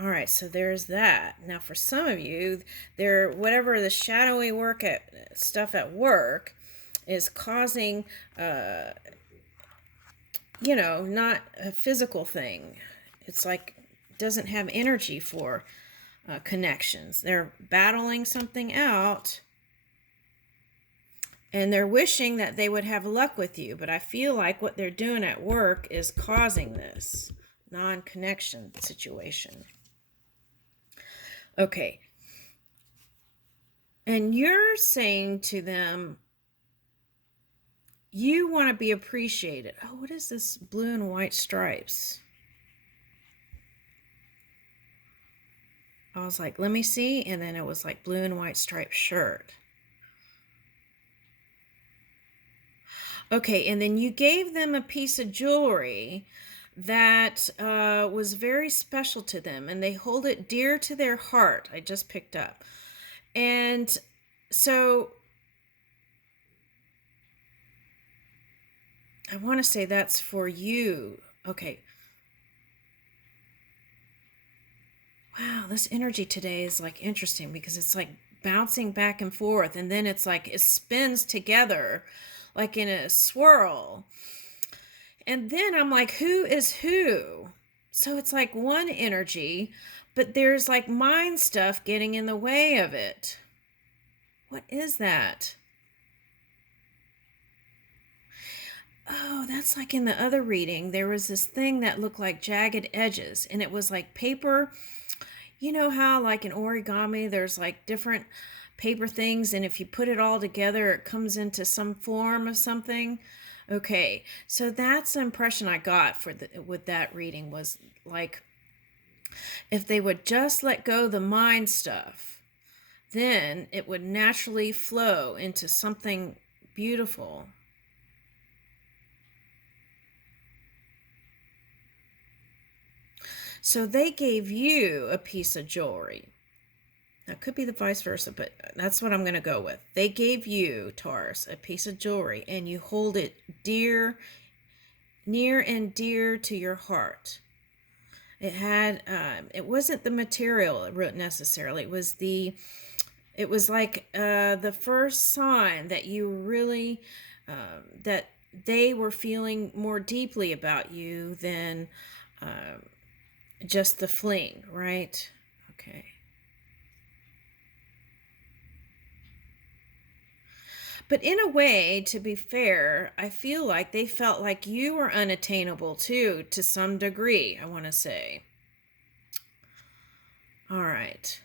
All right, so there's that. Now, for some of you, whatever the shadowy stuff at work is causing, not a physical thing. It's like doesn't have energy for connections. They're battling something out, and they're wishing that they would have luck with you. But I feel like what they're doing at work is causing this non-connection situation. Okay. And you're saying to them, you want to be appreciated. Oh, what is this blue and white stripes? I was like, let me see. And then it was like blue and white striped shirt. Okay, and then you gave them a piece of jewelry that was very special to them, and they hold it dear to their heart. I just picked up. And so I want to say that's for you. Okay. Wow, this energy today is like interesting because it's like bouncing back and forth, and then it's like it spins together like in a swirl. And then I'm like, who is who? So it's like one energy, but there's like mind stuff getting in the way of it. What is that? Oh, that's like in the other reading. There was this thing that looked like jagged edges, and it was like paper. You know how, like in origami, there's like different paper things, and if you put it all together, it comes into some form of something. Okay, so that's the impression I got with that reading was like if they would just let go the mind stuff, then it would naturally flow into something beautiful. So they gave you a piece of jewelry. Now, it could be the vice versa, but that's what I'm going to go with. They gave you, Taurus, a piece of jewelry, and you hold it dear, near and dear to your heart. It wasn't the material necessarily. It was like the first sign that you really, that they were feeling more deeply about you than just the fling, right? Okay. But in a way, to be fair, I feel like they felt like you were unattainable too, to some degree, I want to say. All right.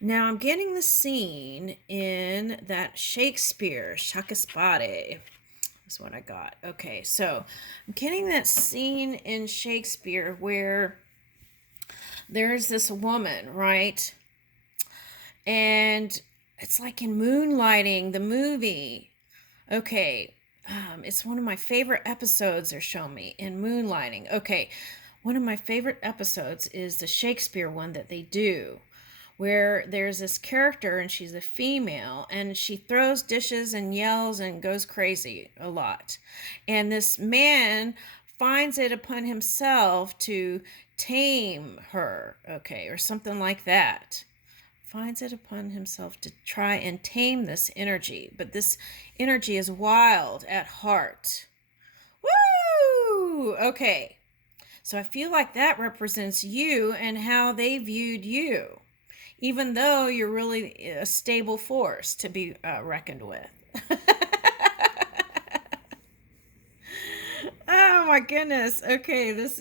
Now I'm getting the scene in that Shakespeare, Shakespeare. Is what I got. Okay, so I'm getting that scene in Shakespeare where there's this woman, right? And it's like in Moonlighting, the movie. Okay, it's one of my favorite episodes they're showing me in Moonlighting. Okay, one of my favorite episodes is the Shakespeare one that they do, where there's this character and she's a female and she throws dishes and yells and goes crazy a lot. And this man finds it upon himself to tame her, okay, or something like that. Finds it upon himself to try and tame this energy, but this energy is wild at heart. Woo! Okay, so I feel like that represents you and how they viewed you, even though you're really a stable force to be reckoned with. Oh my goodness. Okay, this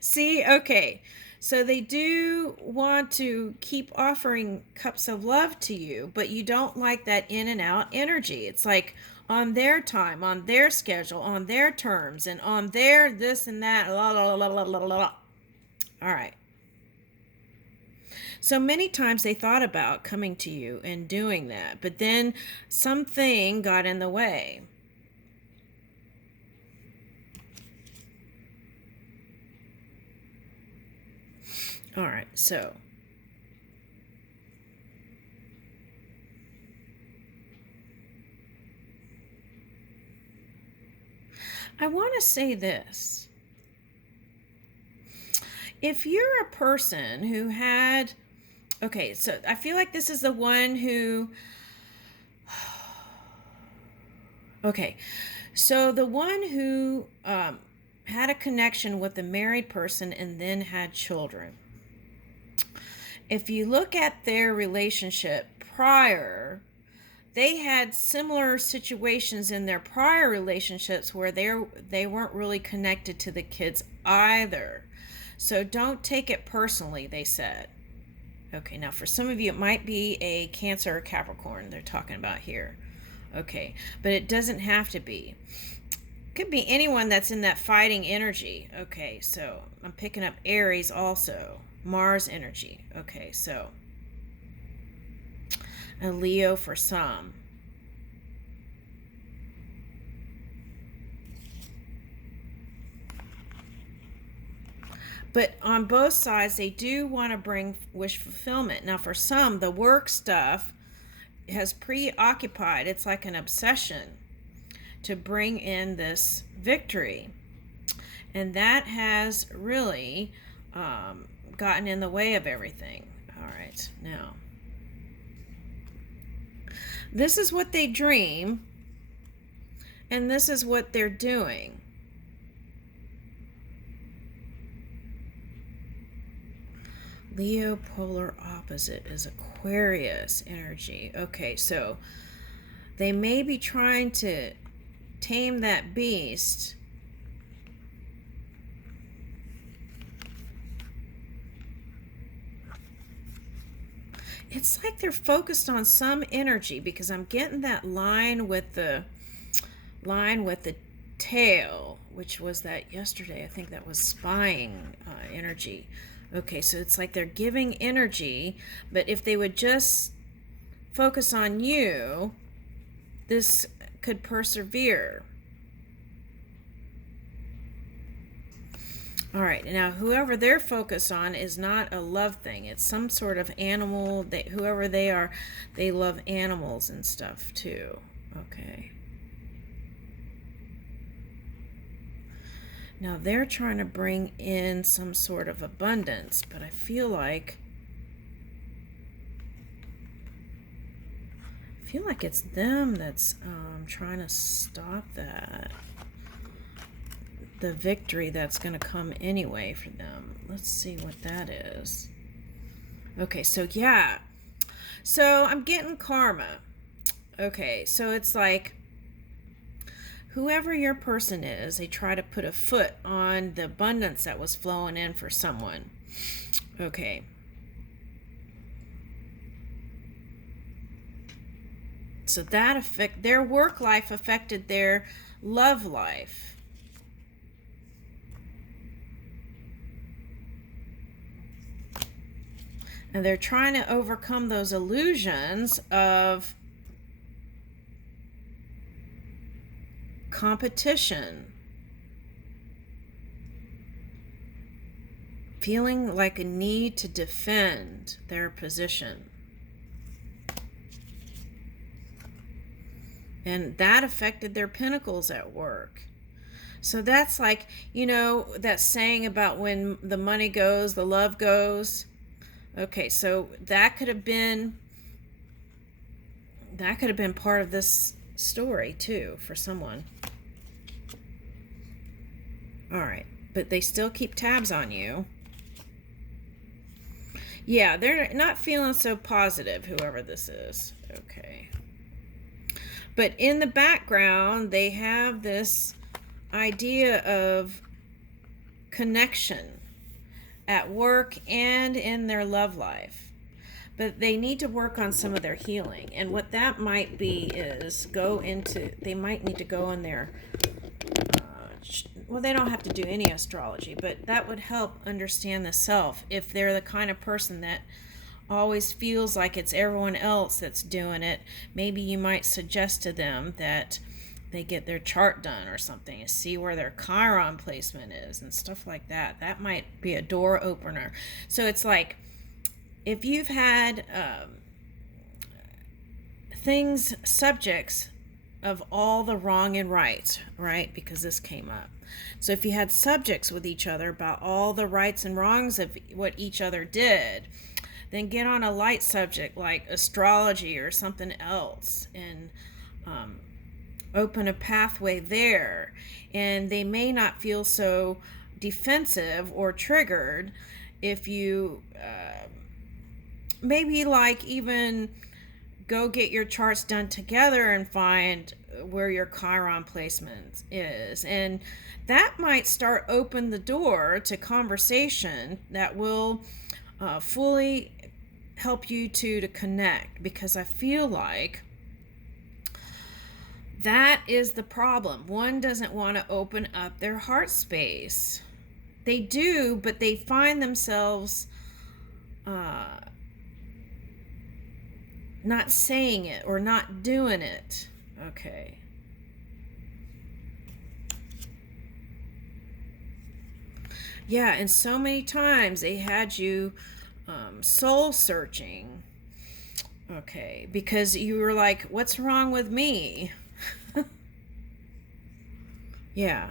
see, okay. So they do want to keep offering cups of love to you, but you don't like that in and out energy. It's like on their time, on their schedule, on their terms, and on their this and that. La, la, la, la, la, la, la. All right. So many times they thought about coming to you and doing that, but then something got in the way. All right, so I want to say this. If you're a person who had, okay, so I feel like this is the one who, okay, so the one who had a connection with a married person and then had children. If you look at their relationship prior, they had similar situations in their prior relationships where they weren't really connected to the kids either. So don't take it personally, they said. Okay, now for some of you, it might be a Cancer or Capricorn they're talking about here. Okay, but it doesn't have to be. It could be anyone that's in that fighting energy. Okay, so I'm picking up Aries also. Mars energy. Okay, so a Leo for some. But on both sides, they do want to bring wish fulfillment. Now, for some, the work stuff has preoccupied. It's like an obsession to bring in this victory. And that has really gotten in the way of everything. All right, now. This is what they dream, and this is what they're doing. Leo polar opposite is Aquarius energy. Okay, so they may be trying to tame that beast. It's like they're focused on some energy, because I'm getting that line with the tail, which was that yesterday. I think that was spying energy. Okay, so it's like they're giving energy, but if they would just focus on you, this could persevere. All right, now whoever they're focused on is not a love thing. It's some sort of animal. Whoever they are, they love animals and stuff too. Okay. Now they're trying to bring in some sort of abundance, but I feel like it's them that's trying to stop that. The victory that's going to come anyway for them. Let's see what that is. Okay, so yeah. So I'm getting karma. Okay, so it's like whoever your person is, they try to put a foot on the abundance that was flowing in for someone. Okay. So that their work life affected their love life. And they're trying to overcome those illusions of competition, feeling like a need to defend their position. And that affected their pinnacles at work. So that's like, that saying about when the money goes, the love goes. Okay, so that could have been part of this story too for someone. All right, but they still keep tabs on you. Yeah, they're not feeling so positive, whoever this is. Okay. But in the background, they have this idea of connection at work and in their love life. But they need to work on some of their healing. And what that might be is they might need to go in their, well, they don't have to do any astrology, but that would help understand the self. If they're the kind of person that always feels like it's everyone else that's doing it, maybe you might suggest to them that they get their chart done or something and see where their Chiron placement is and stuff like that. That might be a door opener. So it's like if you've had subjects of all the wrong and right, right? Because this came up. So if you had subjects with each other about all the rights and wrongs of what each other did, then get on a light subject like astrology or something else, and open a pathway there. And they may not feel so defensive or triggered if you maybe like even go get your charts done together and find where your Chiron placement is. And that might start open the door to conversation that will fully help you to connect, because I feel like that is the problem. One doesn't want to open up their heart space. They do, but they find themselves not saying it or not doing it. Okay. Yeah, and so many times they had you soul searching. Okay, because you were like, what's wrong with me? Yeah.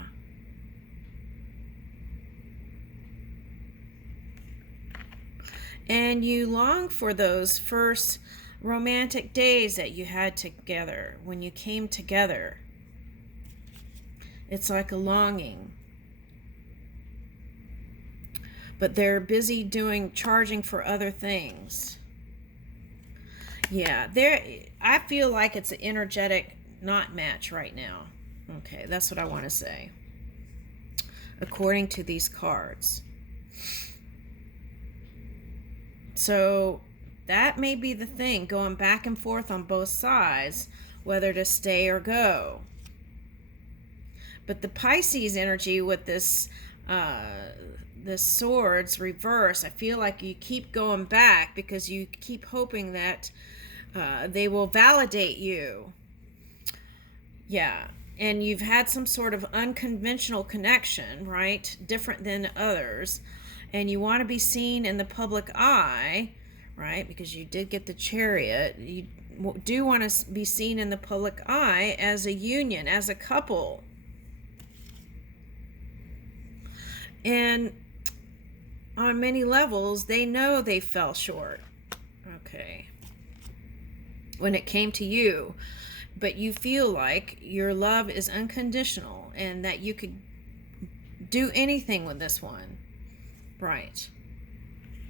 And you long for those first romantic days that you had together, when you came together. It's like a longing. But they're busy charging for other things. Yeah, I feel like it's an energetic not match right now. Okay, that's what I want to say, according to these cards. So that may be the thing, going back and forth on both sides, whether to stay or go. But the Pisces energy with this swords reverse, I feel like you keep going back because you keep hoping that they will validate you. Yeah. And you've had some sort of unconventional connection, right? Different than others. And you want to be seen in the public eye, right? Because you did get the Chariot. You do want to be seen in the public eye as a union, as a couple. And on many levels, they know they fell short. Okay. When it came to you. But you feel like your love is unconditional and that you could do anything with this one. Right.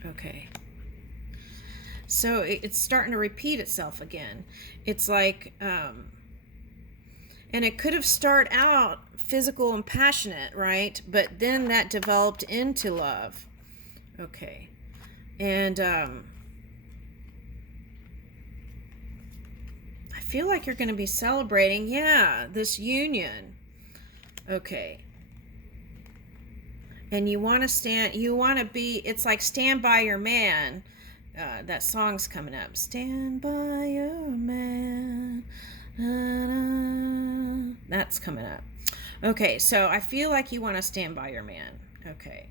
Okay. So it's starting to repeat itself again. It's like, and it could have started out physical and passionate, right? But then that developed into love. Okay. And I feel like you're going to be celebrating, this union. Okay. And you want to be, it's like Stand By Your Man. That song's coming up. Stand by your man. That's coming up. Okay, so I feel like you want to stand by your man. Okay.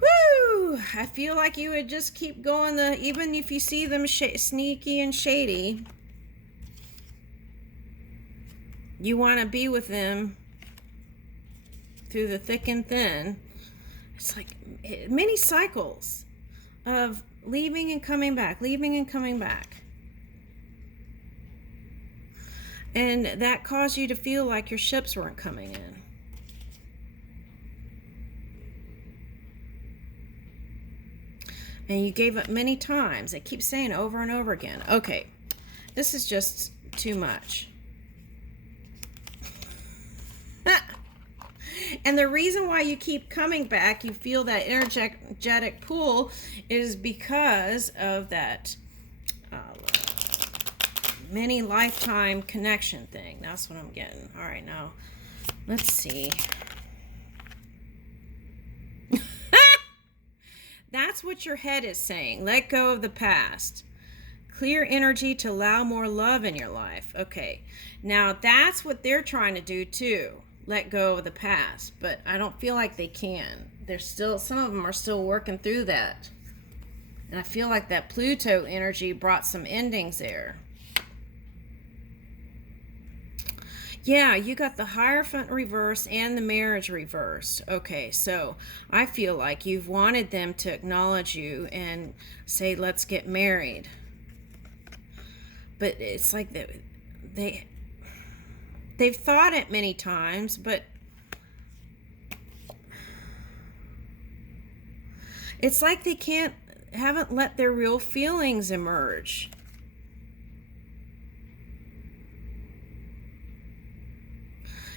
Woo! I feel like you would just keep going, even if you see them sneaky and shady, you want to be with them through the thick and thin. It's like many cycles of leaving and coming back, leaving and coming back. And that caused you to feel like your ships weren't coming in. And you gave up many times. I keep saying over and over again. Okay, this is just too much. And the reason why you keep coming back, you feel that energetic pull, is because of that many lifetime connection thing. That's what I'm getting. All right, now let's see. That's what your head is saying. Let go of the past. Clear energy to allow more love in your life. Okay, now that's what they're trying to do too. Let go of the past, but I don't feel like they can. Some of them are still working through that. And I feel like that Pluto energy brought some endings there. Yeah, you got the Hierophant reverse and the marriage reverse. Okay, so I feel like you've wanted them to acknowledge you and say, let's get married. But it's like they they've thought it many times, but it's like they haven't let their real feelings emerge.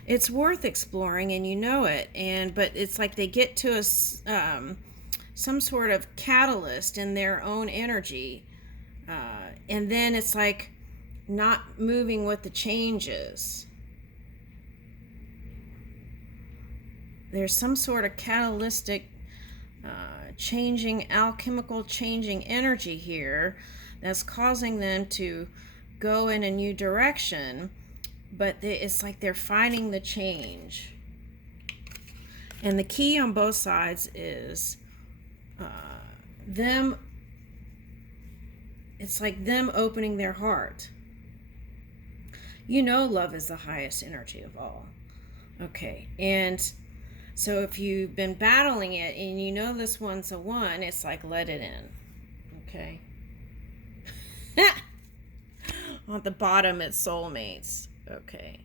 It's worth exploring, and you know it. But it's like they get to some sort of catalyst in their own energy, and then it's like not moving with the changes. There's some sort of catalytic changing, alchemical changing energy here that's causing them to go in a new direction, but it's like they're fighting the change. And the key on both sides is them, it's like them opening their heart. You know, love is the highest energy of all. Okay, and so if you've been battling it and you know this one's a one, it's like let it in. Okay. On the bottom, it's soulmates. Okay.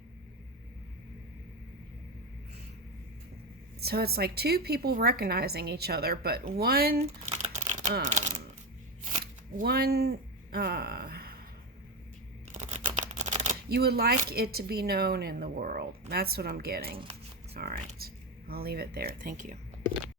So it's like two people recognizing each other, but one you would like it to be known in the world. That's what I'm getting. All right. I'll leave it there. Thank you.